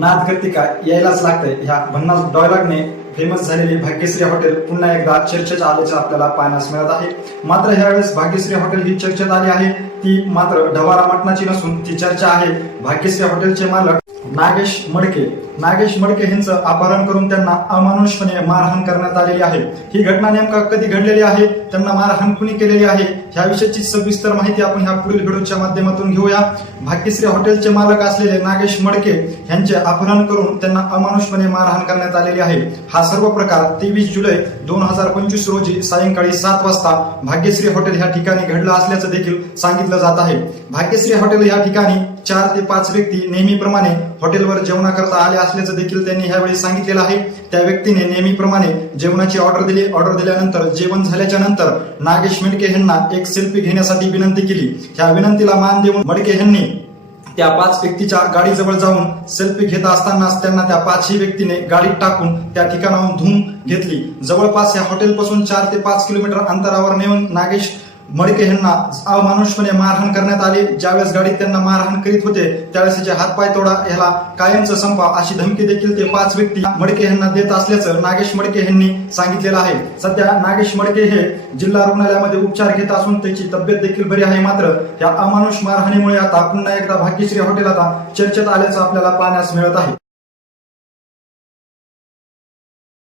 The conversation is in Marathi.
नाद करते काय यायलाच लागतंय. ह्या भन्नास डॉयलॉगने फेमस झालेली भाग्यश्री हॉटेल पुन्हा एकदा चर्चेत आल्याचं आपल्याला पाहण्यास मिळत आहे. मात्र ह्यावेळेस भाग्यश्री हॉटेल ही चर्चेत आली आहे. ती मात्र ढवारा मटणाची नसून ती चर्चा आहे. भाग्यश्री हॉटेलचे मालक नागेश मडके नागेश मडके यांचं अपहरण करून त्यांना अमानुषपणे मारहाण करण्यात आलेली आहे. ही घटना नेमका कधी घडलेली आहे? त्यांना मारहाण कुणी केलेली आहे? ह्याविषयीची सविस्तर माहिती आपण ह्या पुढील व्हिडिओच्या माध्यमातून घेऊया. भाग्यश्री हॉटेलचे मालक असलेले नागेश मडके यांचे अपहरण करून त्यांना अमानुषपणे मारहाण करण्यात आलेली आहे. हा सर्व प्रकार तेवीस जुलै दोन हजार पंचवीस रोजी सायंकाळी सात वाजता भाग्यश्री हॉटेल ह्या ठिकाणी घडलं असल्याचं देखील सांगितलं जात आहे. भाग्यश्री हॉटेल या ठिकाणी चार ते पाच व्यक्ती नेहमीप्रमाणे हॉटेलवर जेवणाकरता आल्या असल्याचं देखील त्यांनी ह्यावेळी सांगितलेलं आहे. त्या व्यक्तीने नेहमीप्रमाणे जेवणाची ऑर्डर दिली. ऑर्डर दिल्यानंतर जेवण झाल्याच्यानंतर नागेश मेडके यांना एक सेल्फी घेण्यासाठी विनंती केली. ह्या विनंतीला मान देऊन मडके यांनी त्या पाच व्यक्तीच्या गाडीजवळ जाऊन सेल्फी घेत असतानाच त्यांना त्या पाचही व्यक्तीने गाडीत टाकून त्या ठिकाणाहून धूम घेतली. जवळपास या हॉटेलपासून चार ते पाच किलोमीटर अंतरावर नेऊन नागेश मडके यांना अमानुषपणे मारहाण करण्यात आली. ज्यावेळेस गाडीत त्यांना मारहाण करीत होते त्यावेळेस त्याचे हातपाय तोडा ह्याला कायमचं संपा अशी धमकी देखील ते पाच व्यक्ती मडके यांना देत असल्याचं नागेश मडके यांनी सांगितलेलं आहे. सध्या नागेश मडके हे जिल्हा रुग्णालयामध्ये उपचार घेत असून त्याची तब्येत देखील बरी आहे. मात्र या अमानुष मारहाणीमुळे आता पुन्हा एकदा भाग्यश्री हॉटेल आता चर्चेत आल्याचं आपल्याला पाहण्यास मिळत आहे.